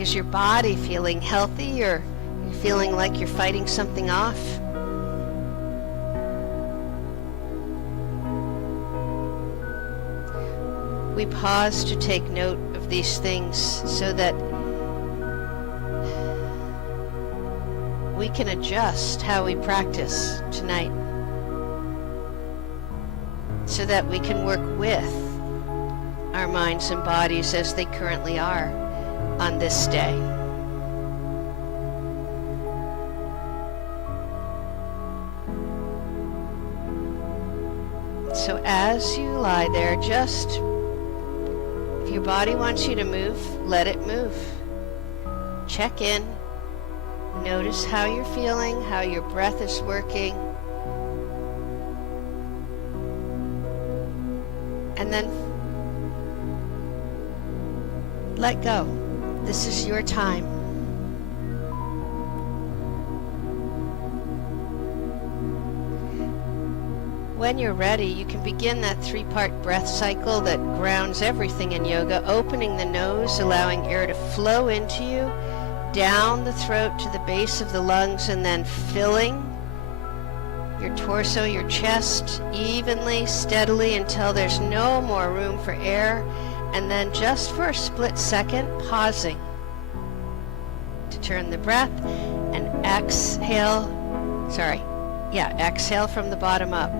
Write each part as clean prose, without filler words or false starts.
Is your body feeling healthy, or are you feeling like you're fighting something off? We pause to take note of these things so that we can adjust how we practice tonight, so that we can work with our minds and bodies as they currently are on this day. So as you lie there, just, if your body wants you to move, let it move. Check in. Notice how you're feeling, how your breath is working. And then let go. This is your time. When you're ready, you can begin that 3-part breath cycle that grounds everything in yoga, opening the nose, allowing air to flow into you, down the throat to the base of the lungs, and then filling your torso, your chest, evenly, steadily, until there's no more room for air, and then just for a split second, pausing to turn the breath and exhale from the bottom up.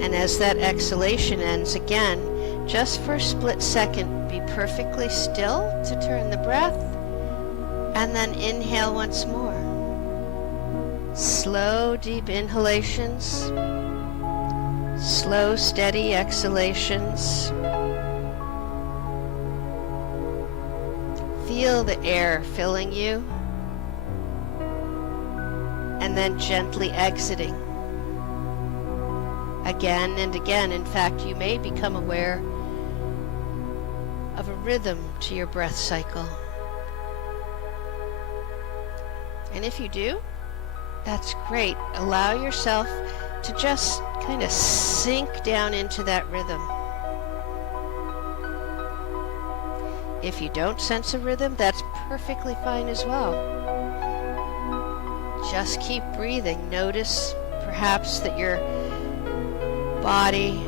And as that exhalation ends, again, just for a split second, be perfectly still to turn the breath, and then inhale once more. Slow, deep inhalations, slow, steady exhalations. Feel the air filling you, and then gently exiting. Again and again. In fact, you may become aware of a rhythm to your breath cycle. And if you do, that's great. Allow yourself to just kind of sink down into that rhythm. If you don't sense a rhythm, that's perfectly fine as well. Just keep breathing. Notice perhaps that your body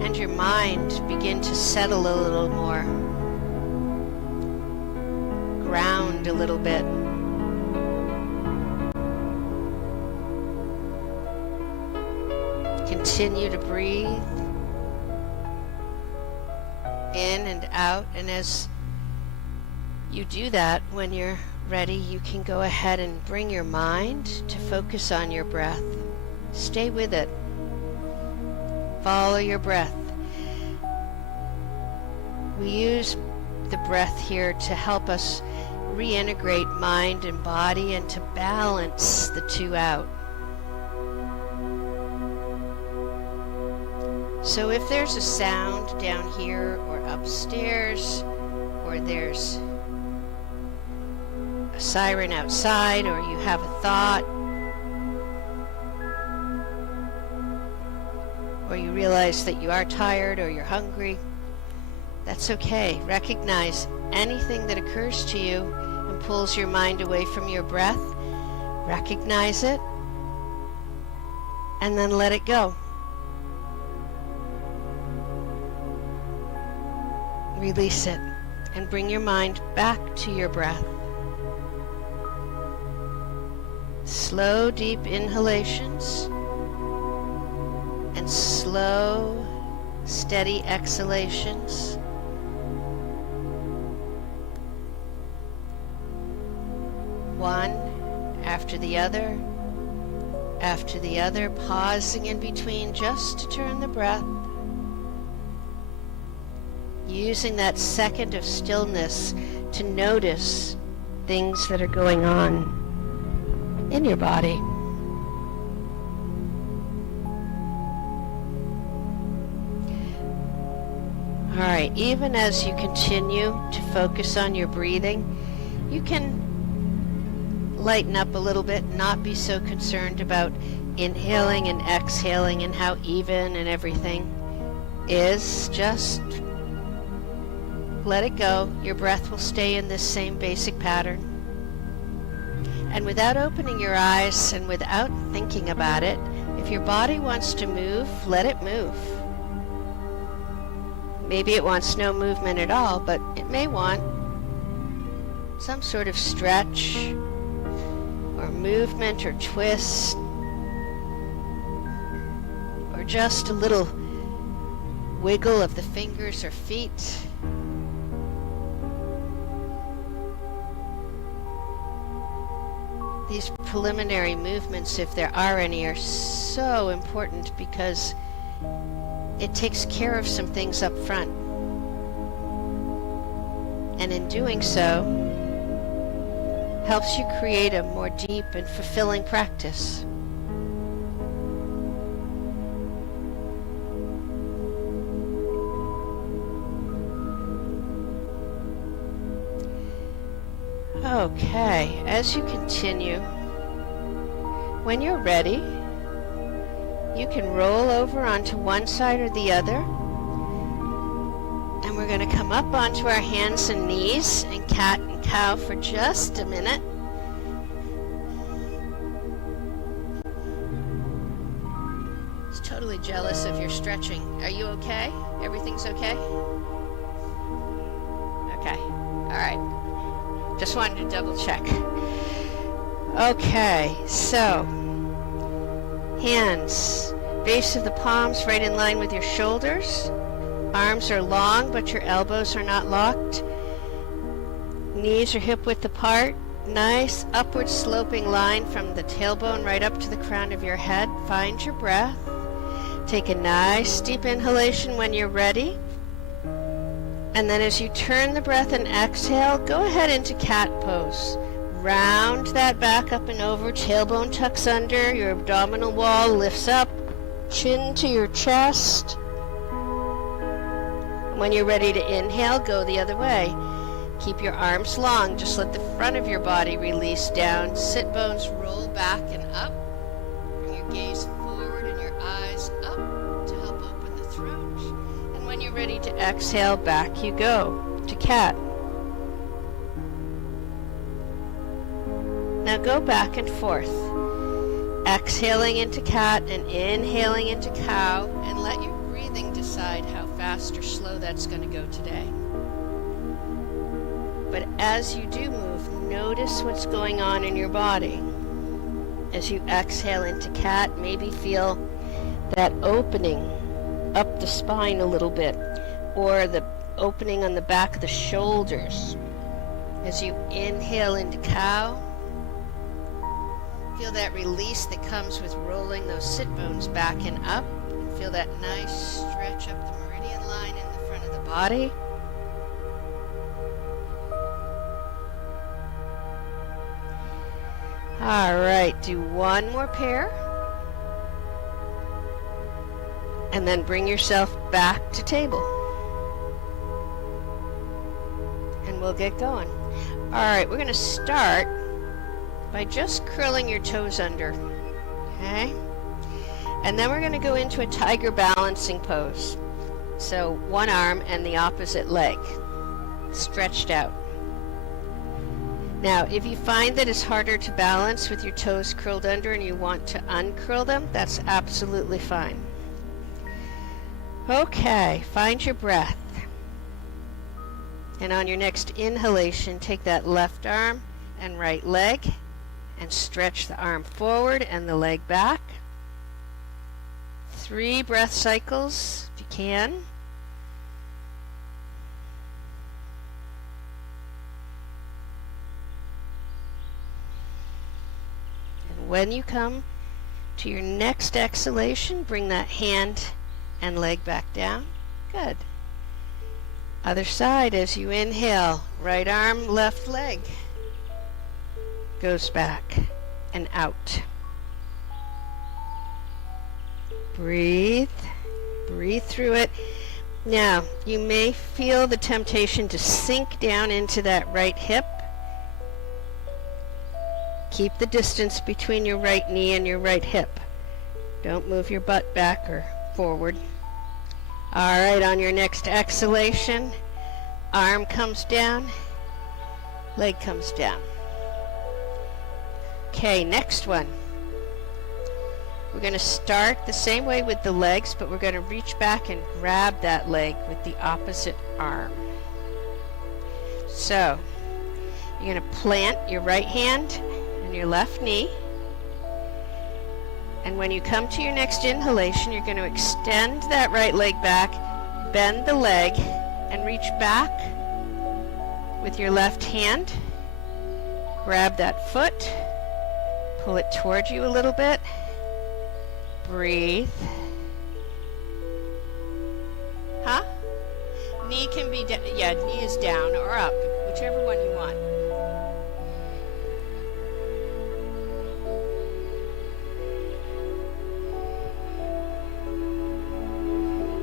and your mind begin to settle a little more. Ground a little bit. Continue to breathe in and out, and as you do that, when you're ready, you can go ahead and bring your mind to focus on your breath. Stay with it. Follow your breath. We use the breath here to help us reintegrate mind and body and to balance the two out. So if there's a sound down here or upstairs, or there's a siren outside, or you have a thought, or you realize that you are tired or you're hungry, that's okay. Recognize anything that occurs to you and pulls your mind away from your breath. Recognize it, and then let it go. Release it and bring your mind back to your breath. Slow, deep inhalations and slow, steady exhalations. One after the other, pausing in between just to turn the breath. Using that second of stillness to notice things that are going on in your body. All right, even as you continue to focus on your breathing, you can lighten up a little bit, not be so concerned about inhaling and exhaling and how even and everything is. Just let it go. Your breath will stay in this same basic pattern. And without opening your eyes and without thinking about it, if your body wants to move, let it move. Maybe it wants no movement at all, but it may want some sort of stretch or movement or twist, or just a little wiggle of the fingers or feet. These preliminary movements, if there are any, are so important because it takes care of some things up front. And in doing so, helps you create a more deep and fulfilling practice. Okay, as you continue, when you're ready, you can roll over onto one side or the other, and we're going to come up onto our hands and knees and cat and cow for just a minute. Just totally jealous of your stretching. Are you okay? Everything's okay? Okay, all right. Just wanted to double check. Okay, so hands, base of the palms right in line with your shoulders. Arms are long, but your elbows are not locked. Knees are hip width apart. Nice upward sloping line from the tailbone right up to the crown of your head. Find your breath. Take a nice deep inhalation when you're ready. And then as you turn the breath and exhale, go ahead into cat pose. Round that back up and over, tailbone tucks under, your abdominal wall lifts up, chin to your chest. When you're ready to inhale, go the other way. Keep your arms long, just let the front of your body release down. Sit bones roll back and up. Bring your gaze forward and your eyes up to help open the throat. And when you're ready to exhale, back you go to cat. Now go back and forth, exhaling into cat and inhaling into cow, and let your breathing decide how fast or slow that's going to go today. But as you do move, notice what's going on in your body. As you exhale into cat, maybe feel that opening up the spine a little bit, or the opening on the back of the shoulders. As you inhale into cow, feel that release that comes with rolling those sit bones back and up. And feel that nice stretch up the meridian line in the front of the body. All right, do one more pair. And then bring yourself back to table. And we'll get going. All right, we're going to start by just curling your toes under, okay? And then we're going to go into a tiger balancing pose. So one arm and the opposite leg stretched out. Now, if you find that it's harder to balance with your toes curled under and you want to uncurl them, that's absolutely fine. Okay, find your breath. And on your next inhalation, take that left arm and right leg and stretch the arm forward and the leg back. 3 breath cycles if you can. And when you come to your next exhalation, bring that hand and leg back down. Good. Other side as you inhale, right arm, left leg goes back and out. Breathe through it. Now, you may feel the temptation to sink down into that right hip. Keep the distance between your right knee and your right hip. Don't move your butt back or forward. All right, on your next exhalation, Arm comes down, leg comes down. Okay, next one. We're going to start the same way with the legs, but we're going to reach back and grab that leg with the opposite arm. So, you're going to plant your right hand on your left knee. And when you come to your next inhalation, you're going to extend that right leg back, bend the leg, and reach back with your left hand. Grab that foot, pull it towards you a little bit. Breathe. Huh? Knee can be, knee is down or up, whichever one you want.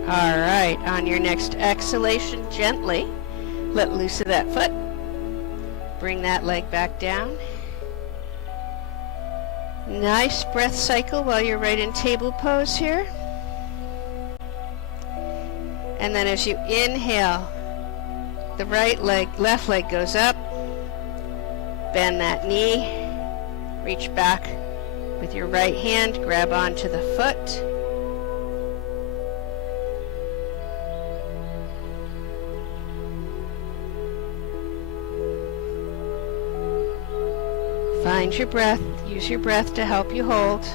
All right, on your next exhalation, gently let loose of that foot. Bring that leg back down. Nice breath cycle while you're right in table pose here. And then as you inhale, the left leg goes up. Bend that knee. Reach back with your right hand, grab onto the foot. Find your breath. Use your breath to help you hold.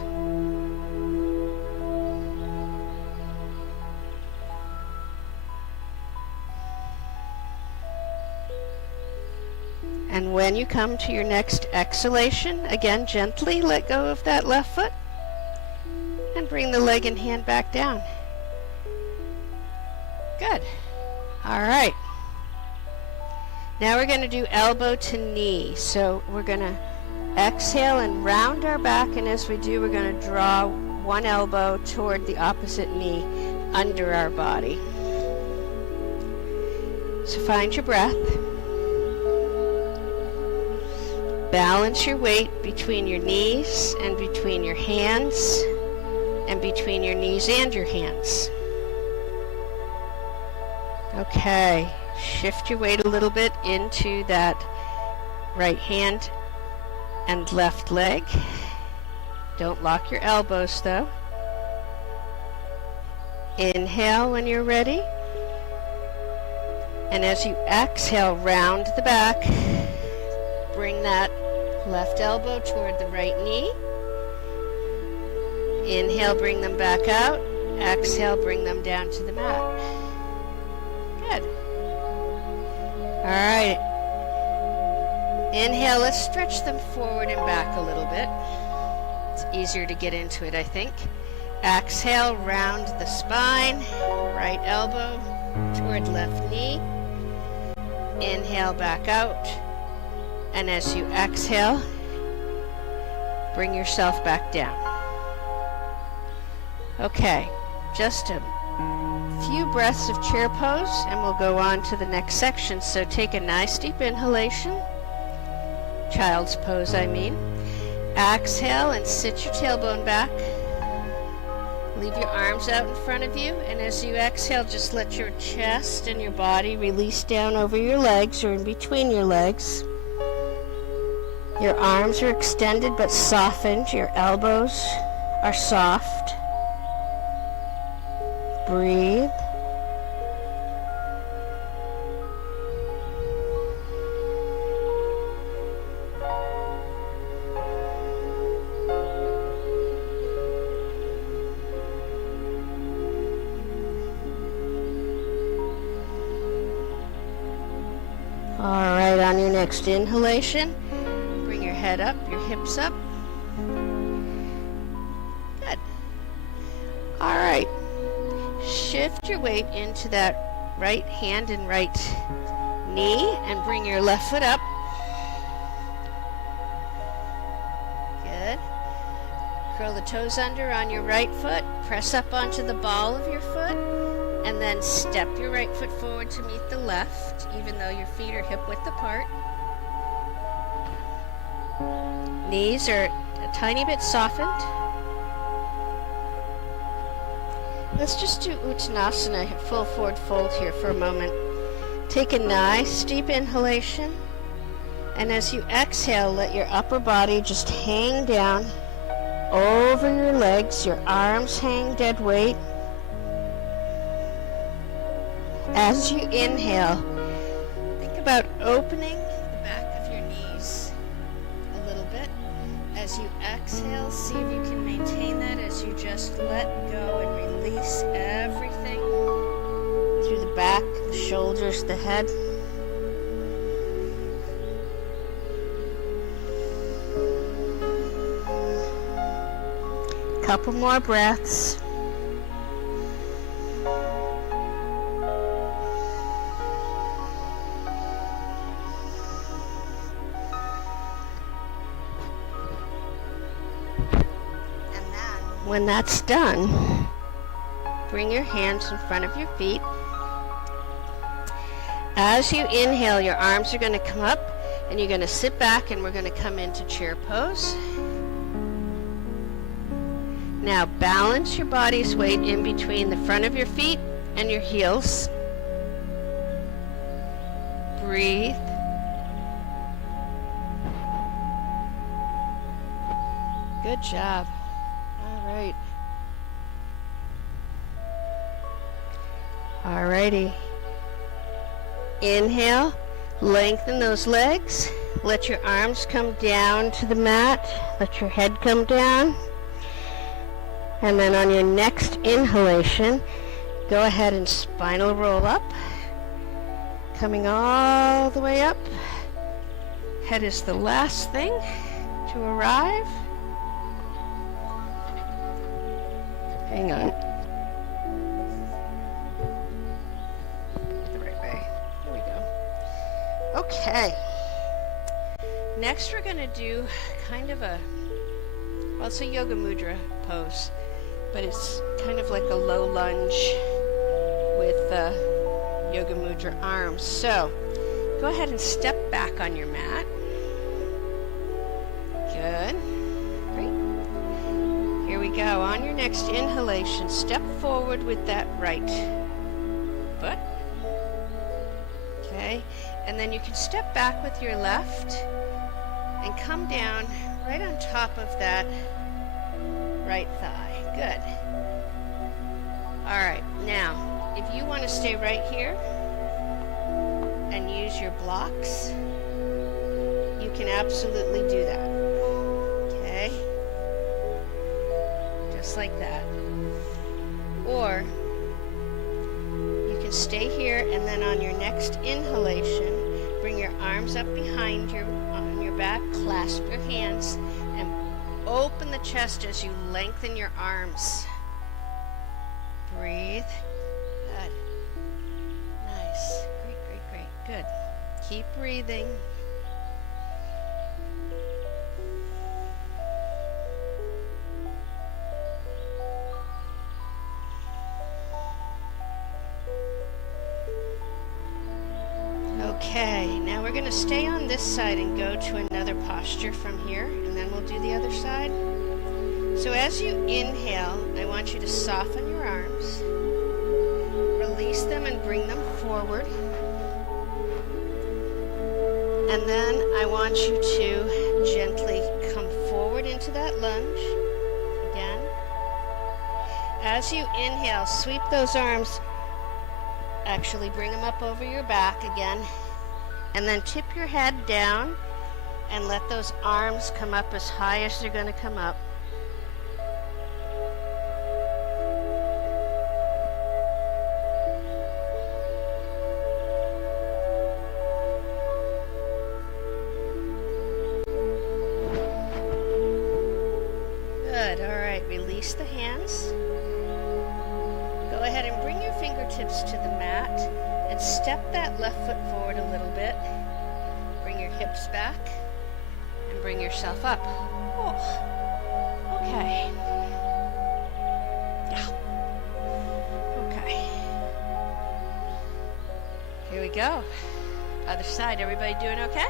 And when you come to your next exhalation, again, gently let go of that left foot and bring the leg and hand back down. Good. All right. Now we're going to do elbow to knee. So we're going to exhale and round our back, and as we do, we're going to draw one elbow toward the opposite knee under our body. So find your breath. Balance your weight between your knees and between your hands and between your knees and your hands. Okay, shift your weight a little bit into that right hand and left leg. Don't lock your elbows though. Inhale when you're ready. And as you exhale, round the back. Bring that left elbow toward the right knee. Inhale, bring them back out. Exhale, bring them down to the mat. Good. All right. Inhale, let's stretch them forward and back a little bit. It's easier to get into it, I think. Exhale, round the spine. Right elbow toward left knee. Inhale, back out. And as you exhale, bring yourself back down. Okay, just a few breaths of chair pose and we'll go on to the next section. So take a nice deep inhalation. Child's pose, I mean. Exhale and sit your tailbone back. Leave your arms out in front of you, and as you exhale, just let your chest and your body release down over your legs or in between your legs. Your arms are extended but softened. Your elbows are soft. Breathe. All right, on your next inhalation, bring your head up, your hips up. Good. All right. Shift your weight into that right hand and right knee and bring your left foot up. Good. Curl the toes under on your right foot. Press up onto the ball of your foot. And then step your right foot forward to meet the left, even though your feet are hip-width apart. Knees are a tiny bit softened. Let's just do Uttanasana, full forward fold here for a moment. Take a nice deep inhalation, and as you exhale, let your upper body just hang down over your legs, your arms hang dead weight. As you inhale, think about opening the back of your knees a little bit. As you exhale, see if you can maintain that as you just let go and release everything through the back, the shoulders, the head. Couple more breaths. When that's done, bring your hands in front of your feet. As you inhale, your arms are going to come up, and you're going to sit back, and we're going to come into chair pose. Now balance your body's weight in between the front of your feet and your heels. Breathe. Good job. All right. Alrighty. Inhale, lengthen those legs. Let your arms come down to the mat. Let your head come down. And then on your next inhalation, go ahead and spinal roll up. Coming all the way up. Head is the last thing to arrive. Hang on. The right way. Here we go. Okay. Next we're going to do kind of a, well, it's a yoga mudra pose, but it's kind of like a low lunge with yoga mudra arms. So go ahead and step back on your mat. Good. Great. Here we go. On your next inhalation, step forward with that right foot. Okay. And then you can step back with your left and come down right on top of that right thigh. Good. All right. Now, if you want to stay right here and use your blocks, you can absolutely do that. Okay? Just like that. Or you can stay here, and then on your next inhalation, bring your arms up behind you on your back, clasp your hands, and open the chest as you lengthen your arms. Breathe. Good. Nice. Great, great, great. Good. Keep breathing. Okay, now we're going to stay on this side and go to another posture from here, and then we'll do the other side. So as you inhale, I want you to soften your arms, release them and bring them forward. And then I want you to gently come forward into that lunge again. As you inhale, sweep those arms, actually bring them up over your back again, and then tip your head down and let those arms come up as high as they're going to come up. Good. All right. Release the hands. Go ahead and bring your fingertips to the mat and step that left foot forward a little bit. Bring your hips back and bring yourself up. Oh. Okay. Yeah. Okay. Here we go. Other side. Everybody doing okay?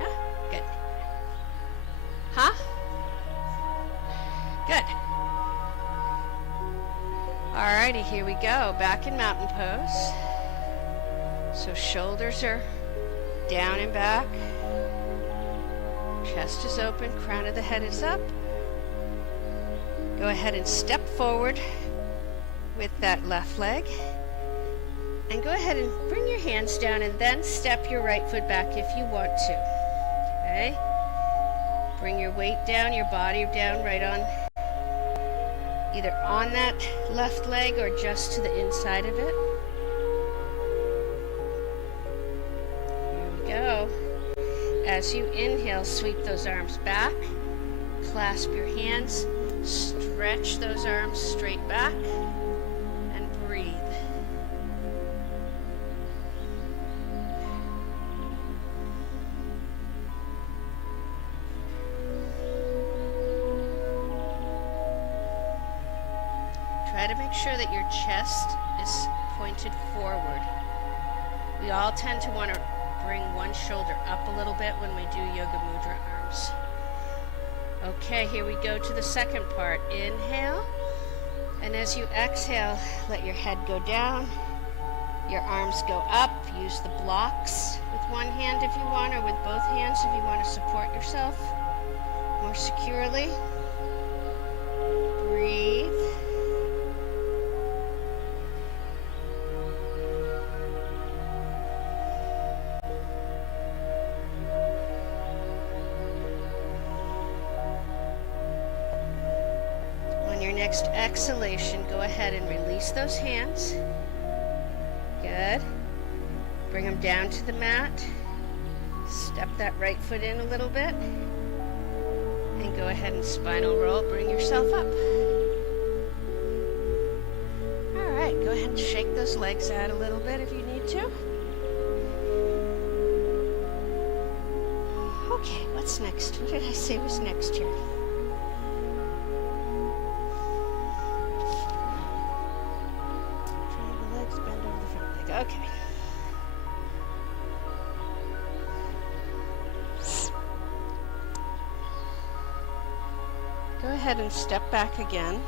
Yeah? Good. Huh? Good. Alrighty, here we go. Back in mountain pose. So shoulders are down and back. Chest is open, crown of the head is up. Go ahead and step forward with that left leg. And go ahead and bring your hands down and then step your right foot back if you want to. Okay? Bring your weight down, your body down right on, either on that left leg or just to the inside of it. Here we go. As you inhale, sweep those arms back, clasp your hands, stretch those arms straight back, and breathe. Try to make sure that your chest is pointed forward. We all tend to want to bring one shoulder up a little bit when we do Yoga Mudra arms. Okay, here we go to the second part. Inhale, and as you exhale, let your head go down, your arms go up. Use the blocks with one hand if you want, or with both hands if you want to support yourself more securely. Breathe. Next exhalation, go ahead and release those hands. Good. Bring them down to the mat. Step that right foot in a little bit. And go ahead and spinal roll. Bring yourself up. All right, go ahead and shake those legs out a little bit if you need to. Okay, what's next? What did I say was next here? Okay. Go ahead and step back again.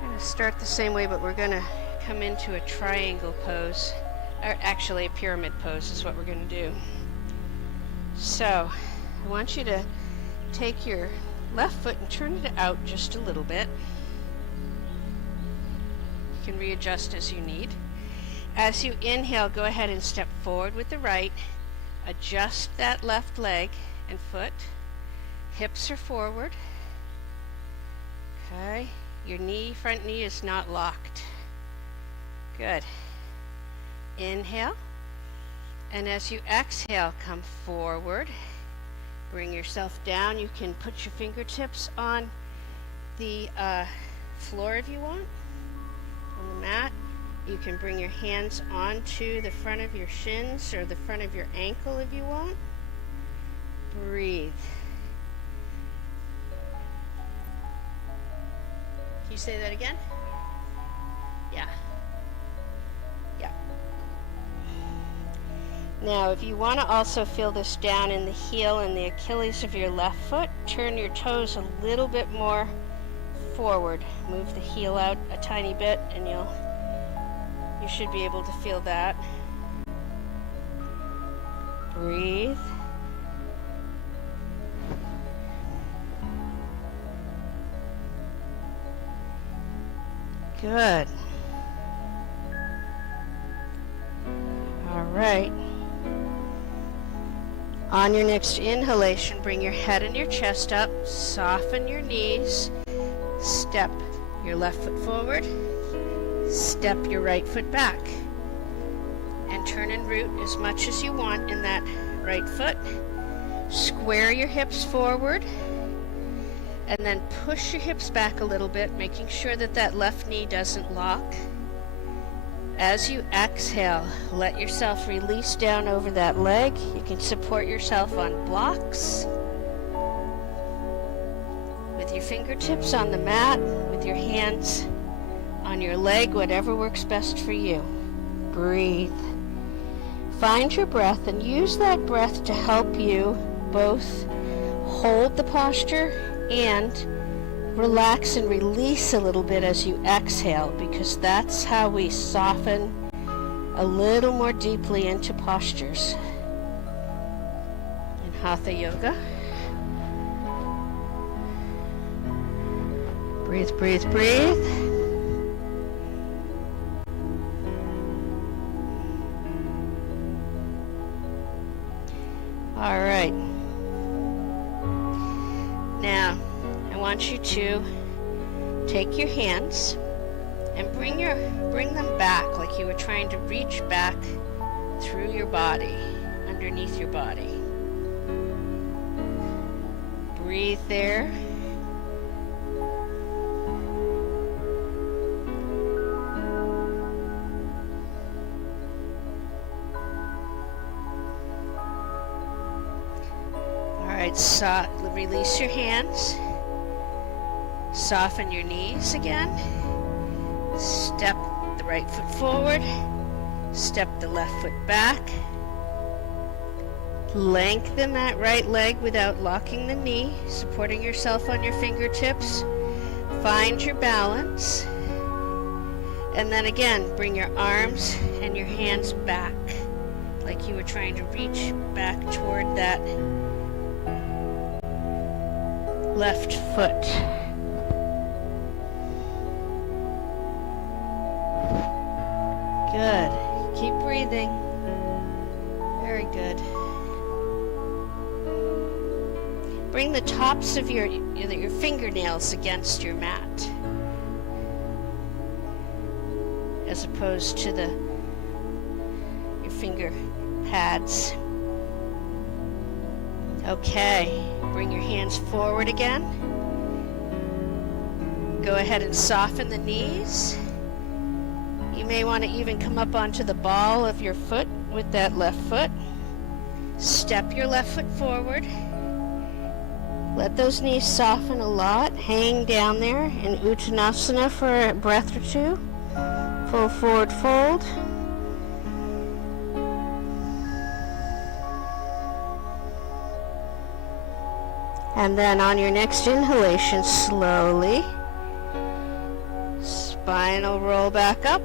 We're going to start the same way, but we're going to come into a triangle pose, or actually a pyramid pose is what we're going to do. So, I want you to take your left foot and turn it out just a little bit. You can readjust as you need. As you inhale, go ahead and step forward with the right. Adjust that left leg and foot. Hips are forward. Okay. Your knee, front knee is not locked. Good. Inhale. And as you exhale, come forward. Bring yourself down. You can put your fingertips on the floor if you want, on the mat. You can bring your hands onto the front of your shins or the front of your ankle if you want. Breathe. Can you say that again? Yeah. Yeah. Now, if you want to also feel this down in the heel and the Achilles of your left foot, turn your toes a little bit more forward. Move the heel out a tiny bit and you should be able to feel that. Breathe. Good. All right. On your next inhalation, bring your head and your chest up, soften your knees, step your left foot forward, step your right foot back, and turn and root as much as you want in that right foot. Square your hips forward, and then push your hips back a little bit, making sure that that left knee doesn't lock. As you exhale, let yourself release down over that leg. You can support yourself on blocks, with your fingertips on the mat, with your hands on your leg, whatever works best for you. Breathe. Find your breath and use that breath to help you both hold the posture and relax and release a little bit as you exhale, because that's how we soften a little more deeply into postures in Hatha Yoga. Breathe, breathe, breathe. All right. Now, I want you to take your hands and bring them back like you were trying to reach back through your body, underneath your body. Breathe there. Release your hands. Soften your knees again. Step the right foot forward. Step the left foot back. Lengthen that right leg without locking the knee, supporting yourself on your fingertips. Find your balance. And then again, bring your arms and your hands back, like you were trying to reach back toward that left foot. Good. Keep breathing. Very good. Bring the tops of your fingernails against your mat, as opposed to your finger pads. Okay, bring your hands forward again. Go ahead and soften the knees. You may want to even come up onto the ball of your foot with that left foot. Step your left foot forward. Let those knees soften a lot. Hang down there in Uttanasana for a breath or two. Full forward fold. And then on your next inhalation, slowly, spinal roll back up.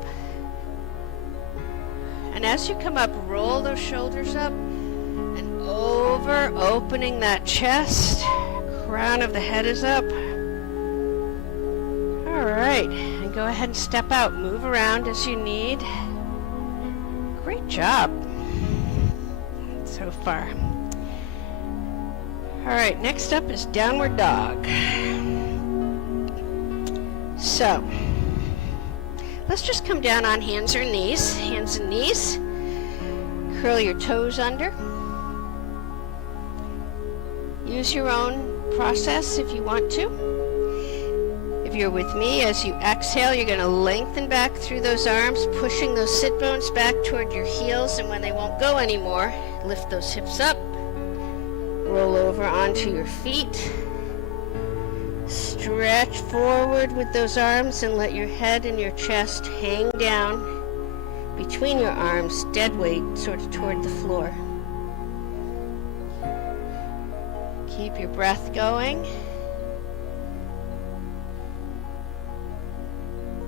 And as you come up, roll those shoulders up and over, opening that chest. Crown of the head is up. All right, and go ahead and step out. Move around as you need. Great job so far. All right, next up is downward dog. So, let's just come down on hands and knees. Curl your toes under. Use your own process if you want to. If you're with me, as you exhale, you're going to lengthen back through those arms, pushing those sit bones back toward your heels, and when they won't go anymore, lift those hips up. Roll over onto your feet. Stretch forward with those arms and let your head and your chest hang down between your arms, dead weight sort of toward the floor. Keep your breath going.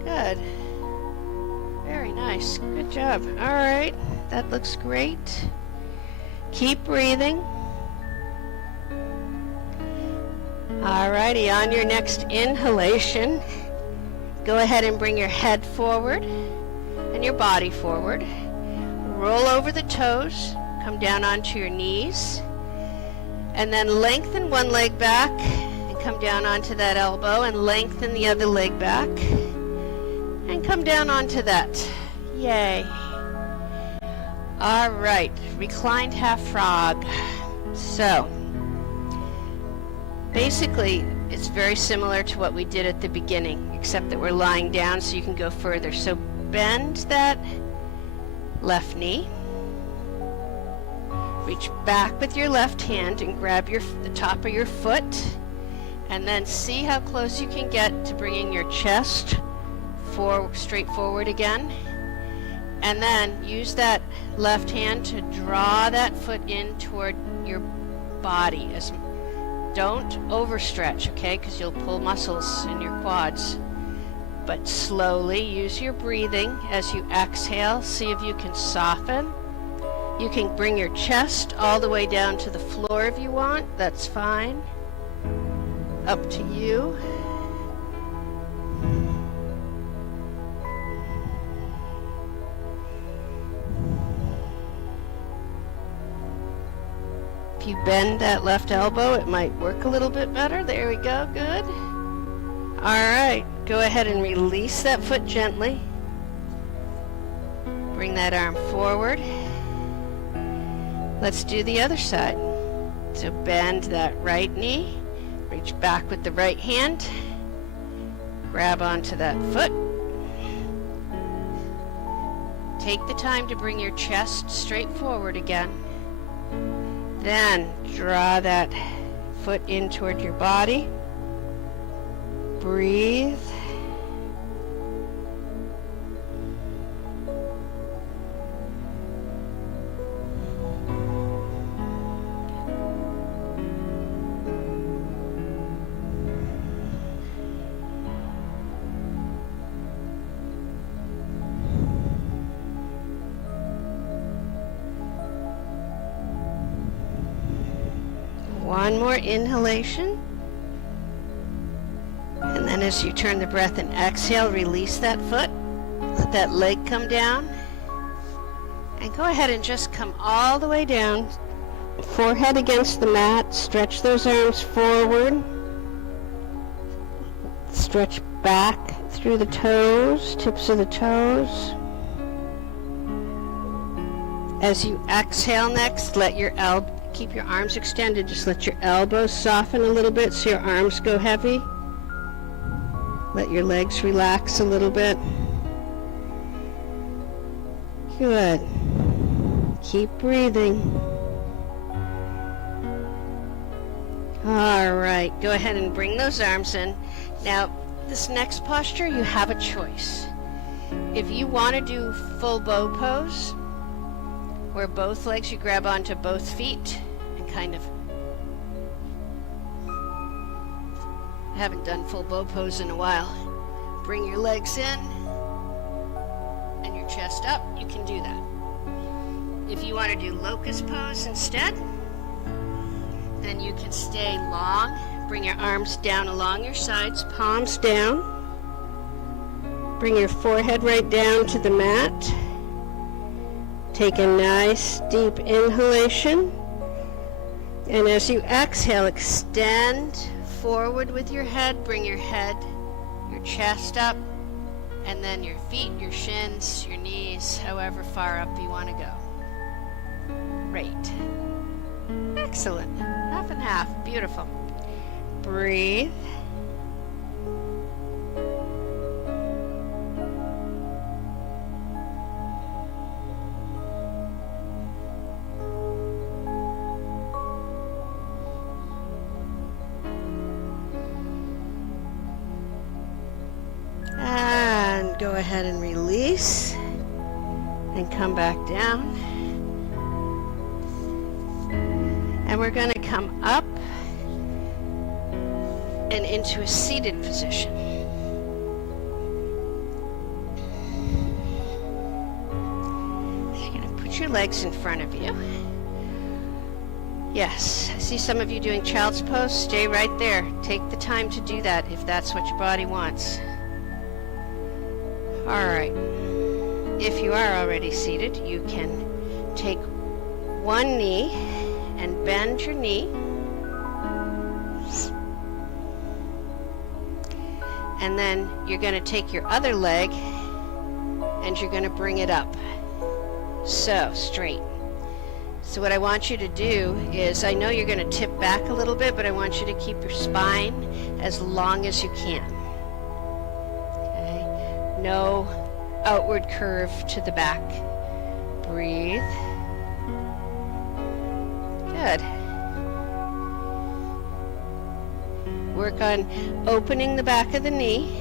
Good. Very nice. Good job. All right. That looks great. Keep breathing. Alrighty, on your next inhalation, go ahead and bring your head forward and your body forward. Roll over the toes, come down onto your knees, and then lengthen one leg back and come down onto that elbow and lengthen the other leg back and come down onto that. Yay. Alright, reclined half frog. So, basically, it's very similar to what we did at the beginning, except that we're lying down so you can go further. So bend that left knee. Reach back with your left hand and grab the top of your foot. And then see how close you can get to bringing your chest straight forward again. And then use that left hand to draw that foot in toward your body. Don't overstretch, okay? Because you'll pull muscles in your quads. but slowly use your breathing as you exhale. See if you can soften. You can bring your chest all the way down to the floor if you want. That's fine. Up to you. If you bend that left elbow, it might work a little bit better. There we go. Good. All right. Go ahead and release that foot gently. Bring that arm forward. Let's do the other side. So bend that right knee. Reach back with the right hand. Grab onto that foot. Take the time to bring your chest straight forward again. Then draw that foot in toward your body. Breathe. One more inhalation. And then as you turn the breath and exhale, release that foot. Let that leg come down. And go ahead and just come all the way down. Forehead against the mat. Stretch those arms forward. Stretch back through the toes, tips of the toes. As you exhale next, let your keep your arms extended. Just let your elbows soften a little bit so your arms go heavy. Let your legs relax a little bit. Good. Keep breathing. All right. Go ahead and bring those arms in. Now, this next posture, you have a choice. If you want to do full bow pose, where both legs, you grab onto both feet and kind of, I haven't done full bow pose in a while. Bring your legs in and your chest up. You can do that. If you want to do locust pose instead, then you can stay long. Bring your arms down along your sides, palms down. Bring your forehead right down to the mat. Take a nice deep inhalation. And as you exhale, extend forward with your head. Bring your head, your chest up, and then your feet, your shins, your knees, however far up you want to go. Great. Excellent. Half and half. Beautiful. Breathe. And go ahead and release and come back down. And we're going to come up and into a seated position. You're going to put your legs in front of you. Yes, I see some of you doing child's pose. Stay right there. Take the time to do that if that's what your body wants. All right. If you are already seated, you can take one knee and bend your knee. And then you're going to take your other leg and you're going to bring it up. So, straight. So what I want you to do is, I know you're going to tip back a little bit, but I want you to keep your spine as long as you can. Okay? No outward curve to the back. Breathe. Good. Work on opening the back of the knee.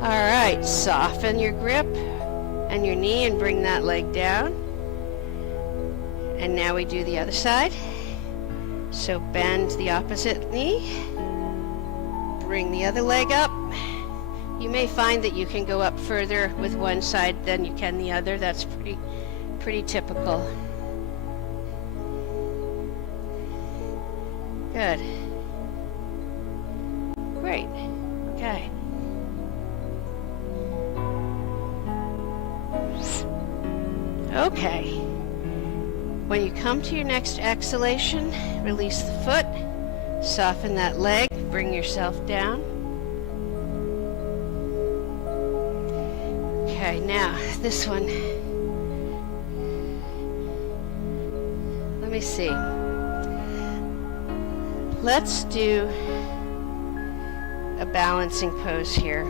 All right, soften your grip and your knee and bring that leg down. And now we do the other side. So bend the opposite knee. bring the other leg up. You may find that you can go up further with one side than you can the other. That's pretty typical. Good. Great. Okay. Okay. When you come to your next exhalation, release the foot, soften that leg, bring yourself down. Okay, now this one. Let me see. Let's do a balancing pose here.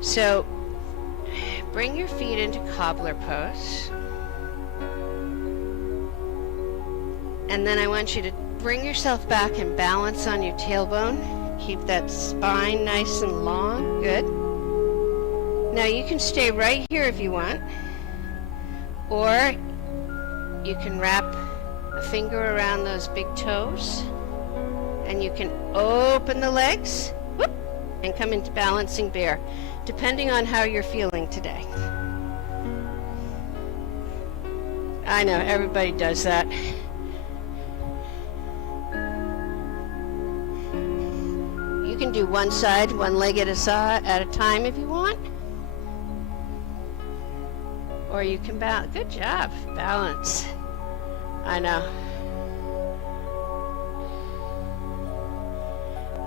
So bring your feet into cobbler pose. And then I want you to bring yourself back and balance on your tailbone. Keep that spine nice and long. Good. Now you can stay right here if you want, or you can wrap a finger around those big toes, and you can open the legs, whoop, and come into balancing bear, depending on how you're feeling today. I know, everybody does that. You can do one side, one leg at a time if you want. Or you can balance. Good job. Balance. I know.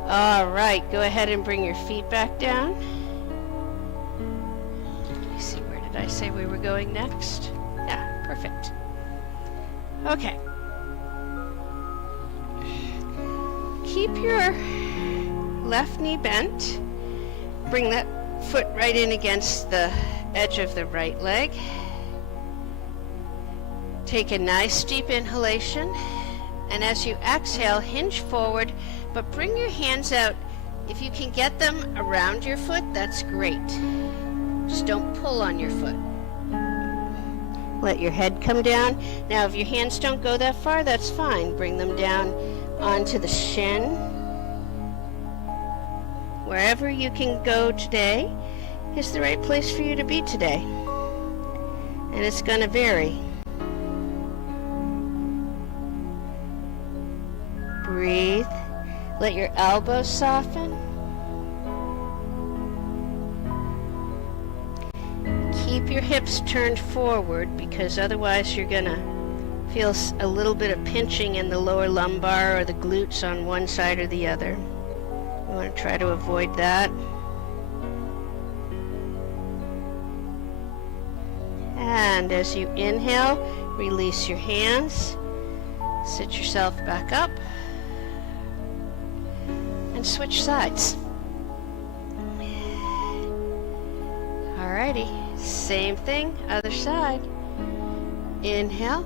All right. Go ahead and bring your feet back down. Let me see. Where did I say we were going next? Yeah. Perfect. Okay. Keep your left knee bent. Bring that foot right in against the edge of the right leg. Take a nice deep inhalation, and as you exhale, hinge forward, but bring your hands out. If you can get them around your foot, that's great. Just don't pull on your foot. Let your head come down. Now, if your hands don't go that far, that's fine. Bring them down onto the shin. Wherever you can go today is the right place for you to be today. And it's going to vary. Breathe. Let your elbows soften. Keep your hips turned forward, because otherwise you're going to feel a little bit of pinching in the lower lumbar or the glutes on one side or the other. You want to try to avoid that. And as you inhale, release your hands. Sit yourself back up. And switch sides. Alrighty, same thing, other side. Inhale.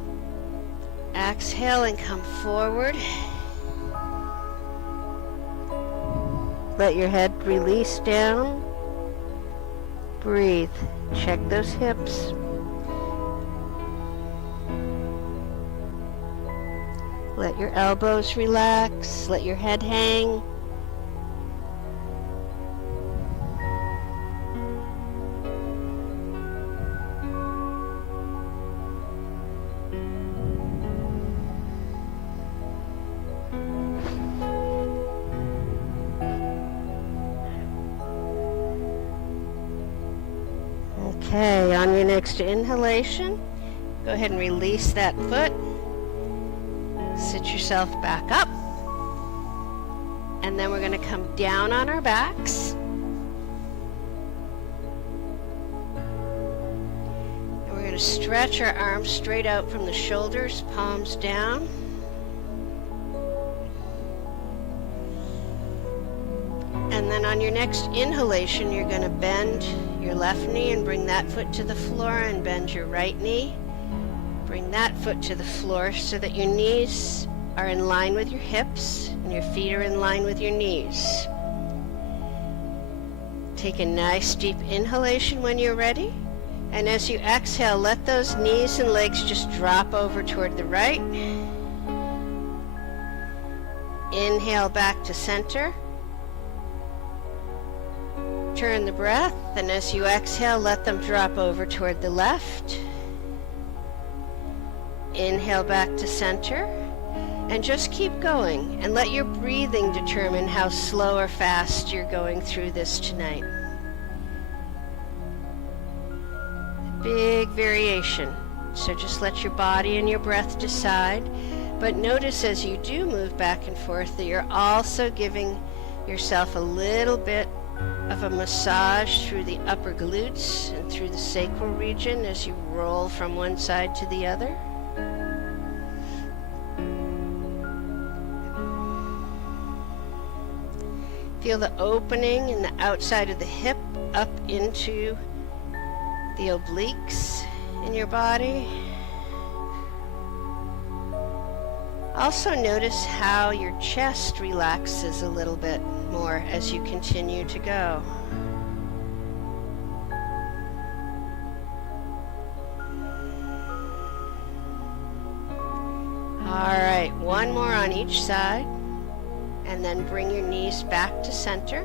Exhale and come forward. Let your head release down. Breathe. Check those hips. Let your elbows relax. Let your head hang. Okay, on your next inhalation, go ahead and release that foot. Sit yourself back up. And then we're going to come down on our backs. And we're going to stretch our arms straight out from the shoulders, palms down. And then on your next inhalation, you're going to bend your left knee and bring that foot to the floor, and bend your right knee. Bring that foot to the floor so that your knees are in line with your hips and your feet are in line with your knees. Take a nice deep inhalation when you're ready. And as you exhale, let those knees and legs just drop over toward the right. Inhale back to center. Turn the breath, and as you exhale, let them drop over toward the left. Inhale back to center, and just keep going, and let your breathing determine how slow or fast you're going through this tonight. Big variation, so just let your body and your breath decide, but notice as you do move back and forth that you're also giving yourself a little bit of a massage through the upper glutes and through the sacral region as you roll from one side to the other. Feel the opening in the outside of the hip up into the obliques in your body. Also notice how your chest relaxes a little bit more as you continue to go. All right, one more on each side, and then bring your knees back to center.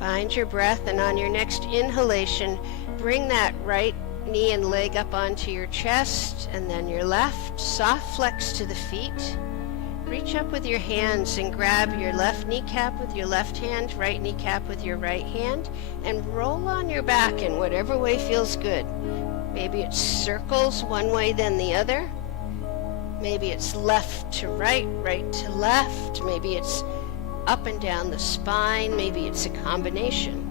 Find your breath, and on your next inhalation, bring that right knee and leg up onto your chest, and then your left. Soft flex to the feet. Reach up with your hands and grab your left kneecap with your left hand, right kneecap with your right hand, and roll on your back in whatever way feels good. Maybe it's circles one way then the other. Maybe it's left to right, right to left. Maybe it's up and down the spine. Maybe it's a combination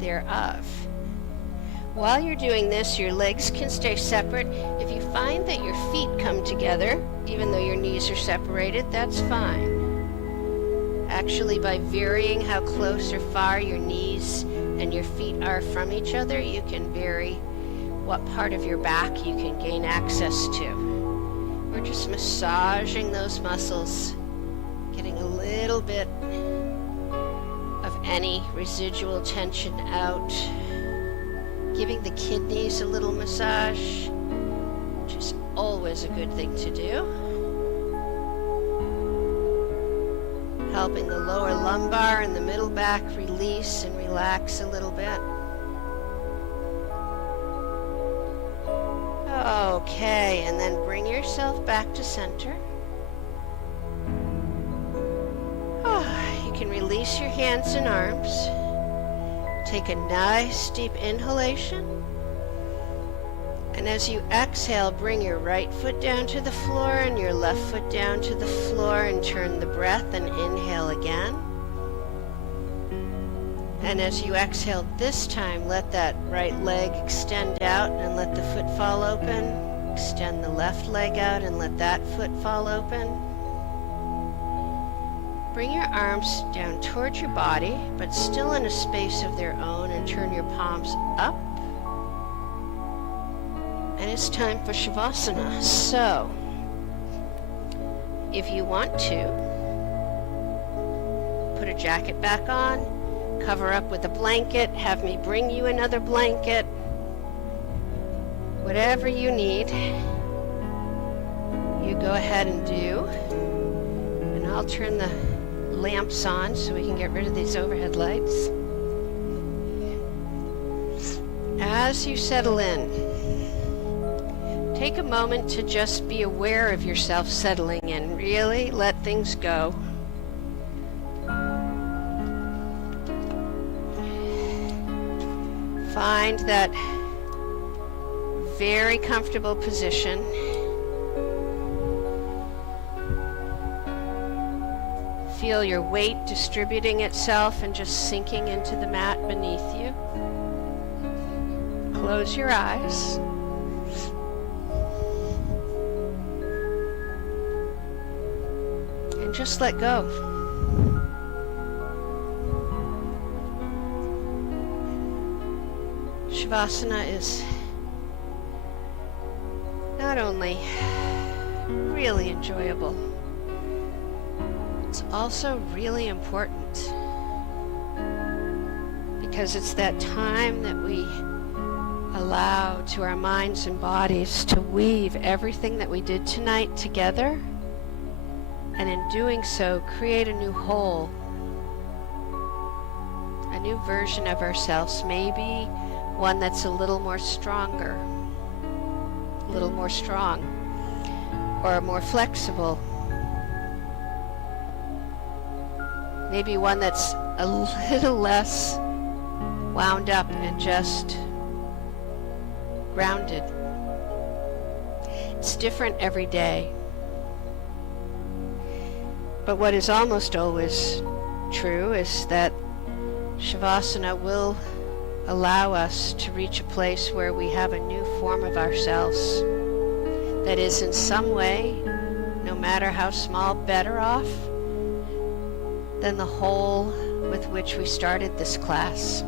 thereof. While you're doing this, your legs can stay separate. If you find that your feet come together, even though your knees are separated, that's fine. Actually, by varying how close or far your knees and your feet are from each other, you can vary what part of your back you can gain access to. We're just massaging those muscles, getting a little bit of any residual tension out. Giving the kidneys a little massage, which is always a good thing to do. Helping the lower lumbar and the middle back release and relax a little bit. Okay, and then bring yourself back to center. You can release your hands and arms. Take a nice deep inhalation, and as you exhale, bring your right foot down to the floor and your left foot down to the floor, and turn the breath and inhale again. And as you exhale this time, let that right leg extend out and let the foot fall open. Extend the left leg out and let that foot fall open. Bring your arms down towards your body, but still in a space of their own, and turn your palms up. And it's time for Shavasana. So, if you want to, put a jacket back on, cover up with a blanket, have me bring you another blanket, whatever you need, you go ahead and do. And I'll turn the lamps on so we can get rid of these overhead lights. As you settle in, take a moment to just be aware of yourself settling in. Really let things go. Find that very comfortable position. Feel your weight distributing itself and just sinking into the mat beneath you. Close your eyes. And just let go. Shavasana is not only really enjoyable, it's also really important, because it's that time that we allow to our minds and bodies to weave everything that we did tonight together And in doing so, create a new whole, a new version of ourselves, maybe one that's a little more stronger, a little more strong, or more flexible. Maybe one that's a little less wound up and just grounded. It's different every day. But what is almost always true is that Shavasana will allow us to reach a place where we have a new form of ourselves that is in some way, no matter how small, better off than the whole with which we started this class.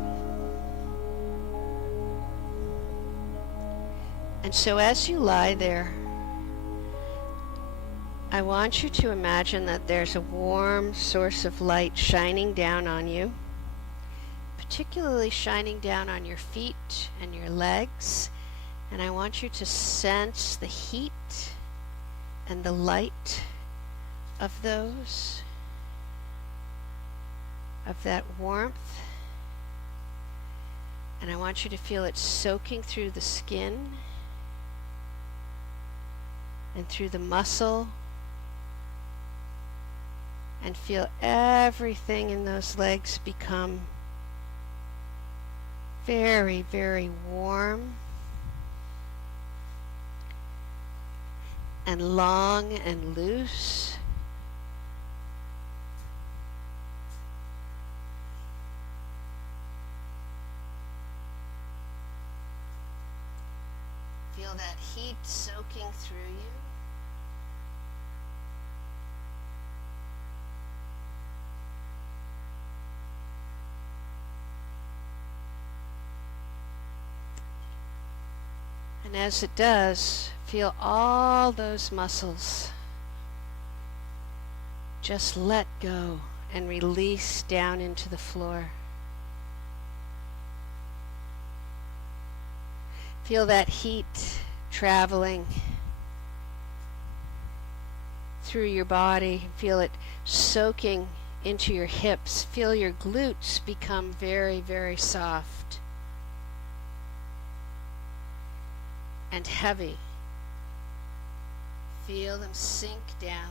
And so as you lie there, I want you to imagine that there's a warm source of light shining down on you, particularly shining down on your feet and your legs. And I want you to sense the heat and the light of those, of that warmth. And I want you to feel it soaking through the skin and through the muscle, and feel everything in those legs become very, very warm and long and loose. Feel that heat soaking through you. And as it does, feel all those muscles just let go and release down into the floor. Feel that heat traveling through your body. Feel it soaking into your hips. Feel your glutes become very, very soft and heavy. Feel them sink down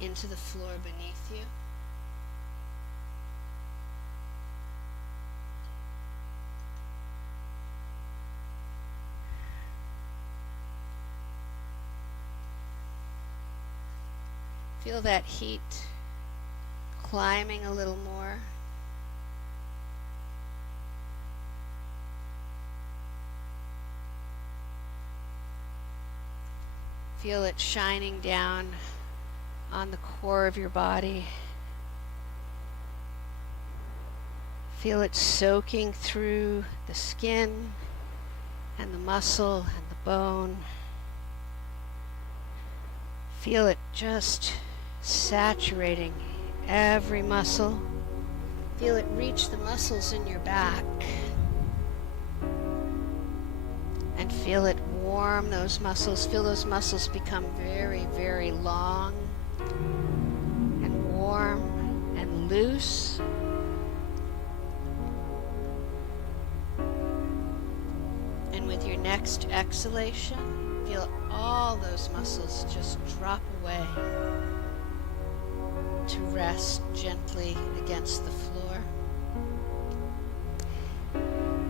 into the floor beneath you. Feel that heat climbing a little more. Feel it shining down on the core of your body. Feel it soaking through the skin and the muscle and the bone. Feel it just saturating every muscle. Feel it reach the muscles in your back. And feel it warm those muscles. Feel those muscles become very, very long and warm and loose. And with your next exhalation, feel all those muscles just drop away to rest gently against the floor.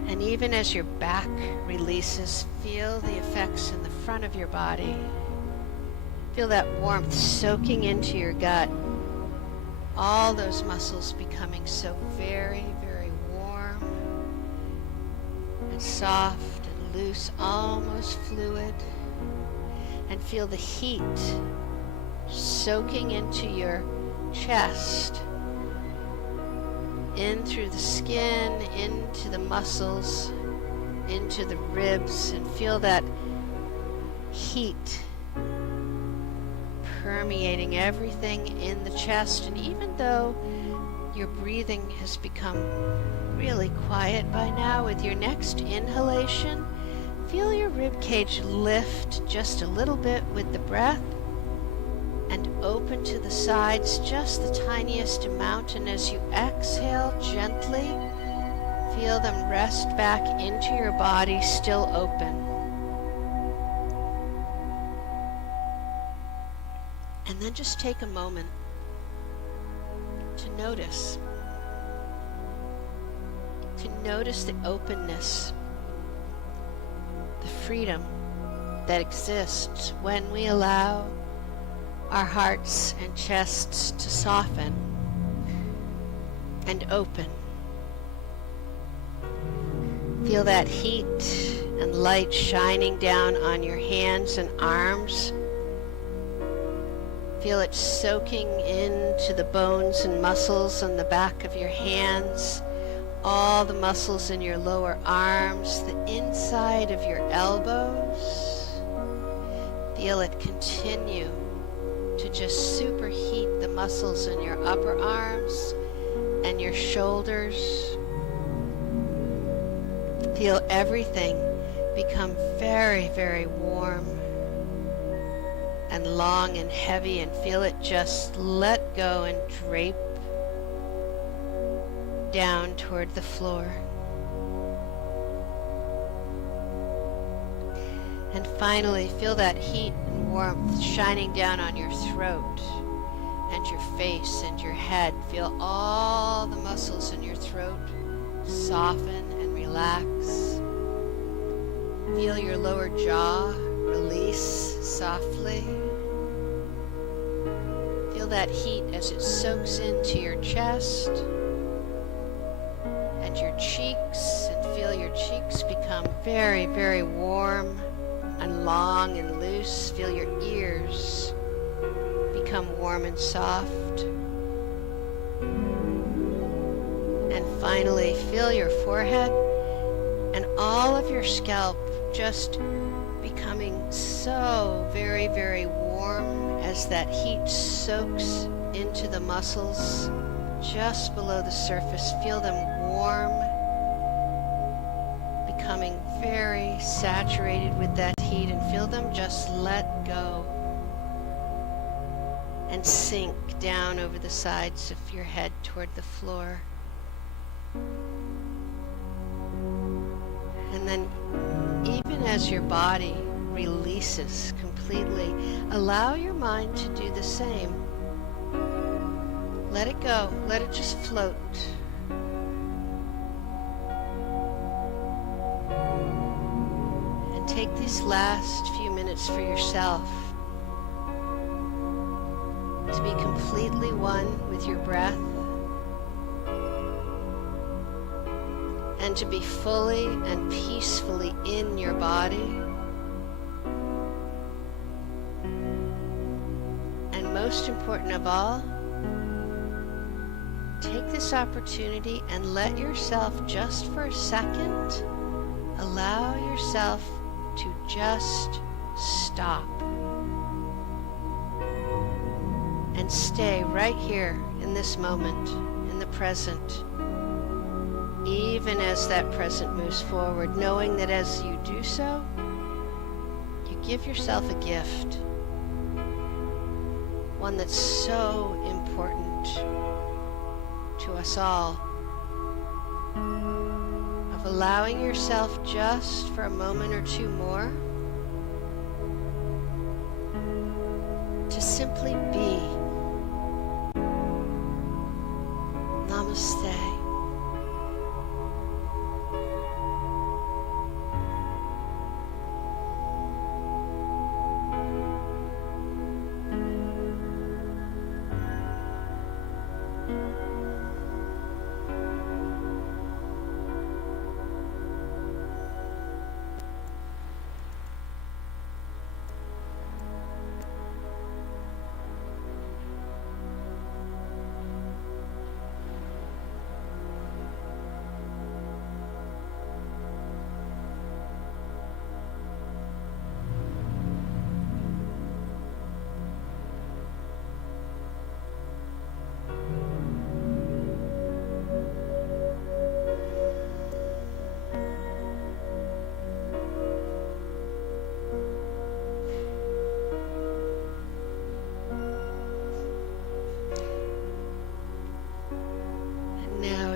And even as your back releases, feel the effects in the front of your body. Feel that warmth soaking into your gut. All those muscles becoming so very, very warm and soft and loose, almost fluid. And feel the heat soaking into your chest, in through the skin, into the muscles, into the ribs, and feel that heat permeating everything in the chest. And even though your breathing has become really quiet by now, with your next inhalation, Feel your rib cage lift just a little bit with the breath and open to the sides just the tiniest amount. And as you exhale gently, feel them rest back into your body, still open. And then just take a moment to notice the openness, the freedom that exists when we allow our hearts and chests to soften and open. Feel that heat and light shining down on your hands and arms. Feel it soaking into the bones and muscles on the back of your hands, all the muscles in your lower arms, the inside of your elbows. Feel it continue to just superheat the muscles in your upper arms and your shoulders. Feel everything become very, very warm and long and heavy, and feel it just let go and drape down toward the floor. And finally, feel that heat and warmth shining down on your throat and your face and your head. Feel all the muscles in your throat soften and relax. Feel your lower jaw release softly. Feel that heat as it soaks into your chest and your cheeks, and feel your cheeks become very, very warm and long and loose. Feel your ears become warm and soft. And finally, feel your forehead and all of your scalp just becoming so very, very warm as that heat soaks into the muscles just below the surface. Feel them warm, becoming very saturated with that heat, and feel them just let go and sink down over the sides of your head toward the floor. And then even as your body releases completely, allow your mind to do the same. Let it go. Let it just float. And take these last few minutes for yourself to be completely one with your breath and to be fully and peacefully in your body. And most important of all, take this opportunity and let yourself, just for a second, allow yourself to just stop and stay right here in this moment, in the present, even as that present moves forward, knowing that as you do so, you give yourself a gift, one that's so important to us all, of allowing yourself just for a moment or two more to simply be. Namaste.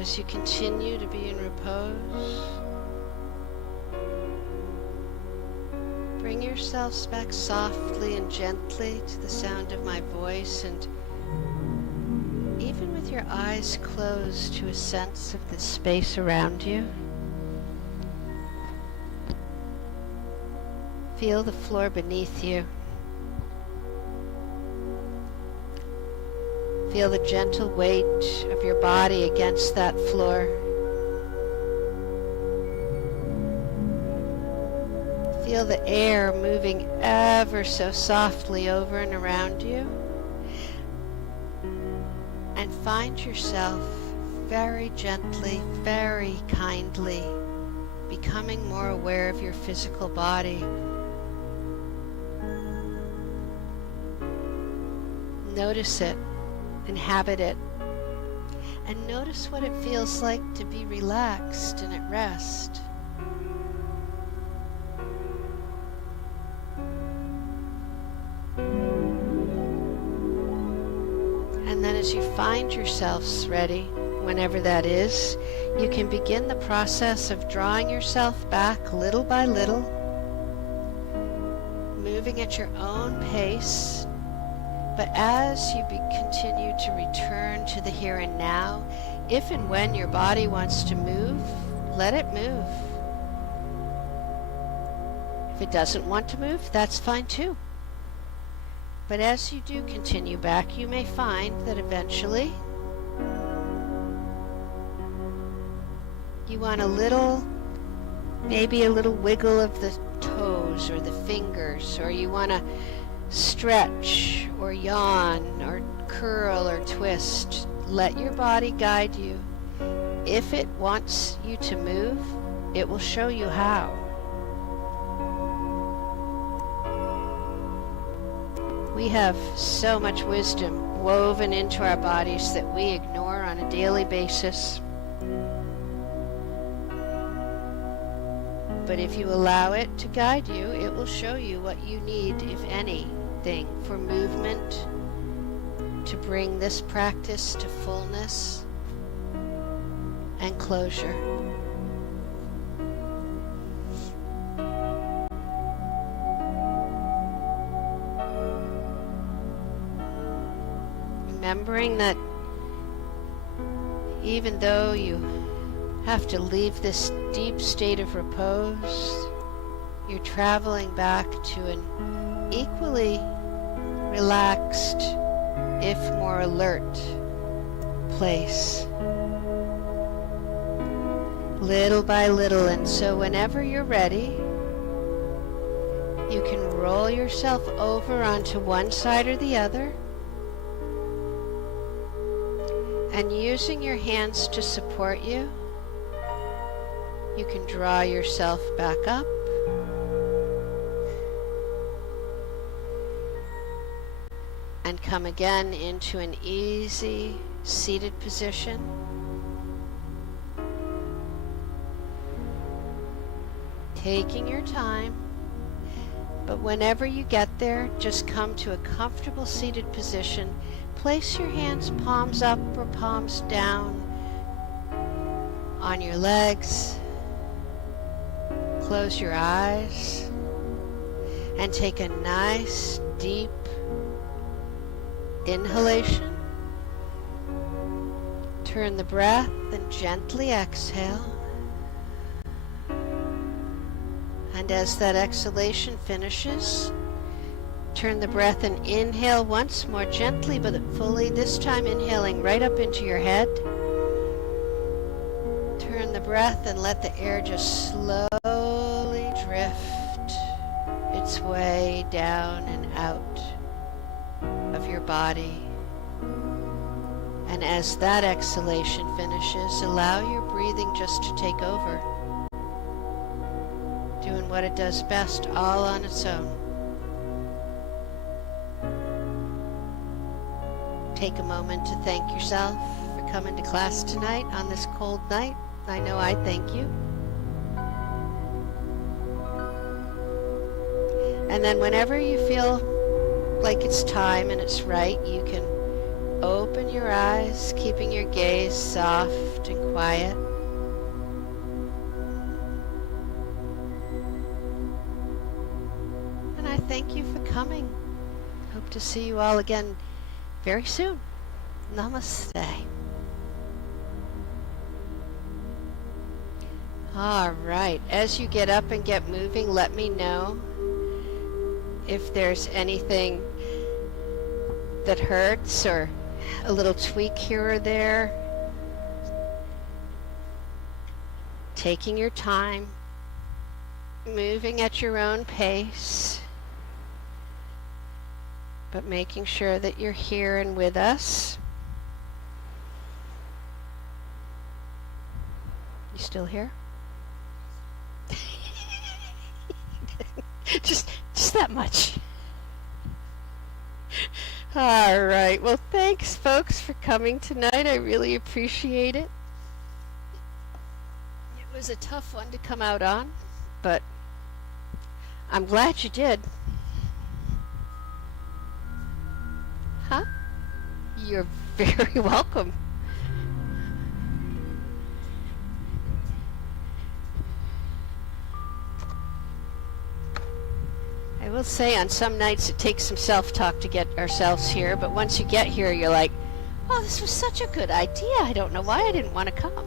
as you continue to be in repose, bring yourselves back softly and gently to the sound of my voice, and even with your eyes closed, to a sense of the space around you. Feel the floor beneath you. Feel the gentle weight of your body against that floor. Feel the air moving ever so softly over and around you. And find yourself very gently, very kindly, becoming more aware of your physical body. Notice it. Inhabit it, and notice what it feels like to be relaxed and at rest. And then as you find yourselves ready, whenever that is, you can begin the process of drawing yourself back little by little, moving at your own pace. But as you continue to return to the here and now, if and when your body wants to move, let it move. If it doesn't want to move, that's fine too. But as you do continue back, you may find that eventually you want maybe a little wiggle of the toes or the fingers, or you want to stretch or yawn or curl or twist. Let your body guide you. If it wants you to move, it will show you how. We have so much wisdom woven into our bodies that we ignore on a daily basis. But if you allow it to guide you, it will show you what you need, if anything, for movement, to bring this practice to fullness and closure. Remembering that even though you have to leave this deep state of repose, you're traveling back to an equally relaxed, if more alert, place. Little by little, and so whenever you're ready, you can roll yourself over onto one side or the other, and using your hands to support you, you can draw yourself back up and come again into an easy seated position. Taking your time, but whenever you get there, just come to a comfortable seated position. Place your hands palms up or palms down on your legs. Close your eyes and take a nice deep inhalation. Turn the breath and gently exhale. And as that exhalation finishes, turn the breath and inhale once more gently but fully, this time inhaling right up into your head. Turn the breath and let the air just slowly drift its way down and out of your body. And as that exhalation finishes, allow your breathing just to take over, doing what it does best all on its own. Take a moment to thank yourself for coming to class tonight on this cold night. I know I thank you. And then whenever you feel like it's time and it's right, you can open your eyes, keeping your gaze soft and quiet. And I thank you for coming. Hope to see you all again very soon. Namaste. All right, as you get up and get moving, let me know if there's anything that hurts or a little tweak here or there. Taking your time, moving at your own pace, but making sure that you're here and with us. You still here? just that much. All right. Well, thanks, folks, for coming tonight. I really appreciate it. It was a tough one to come out on, but I'm glad you did. Huh? You're very welcome. I will say on some nights it takes some self-talk to get ourselves here, but once you get here, you're like, oh, this was such a good idea. I don't know why I didn't want to come.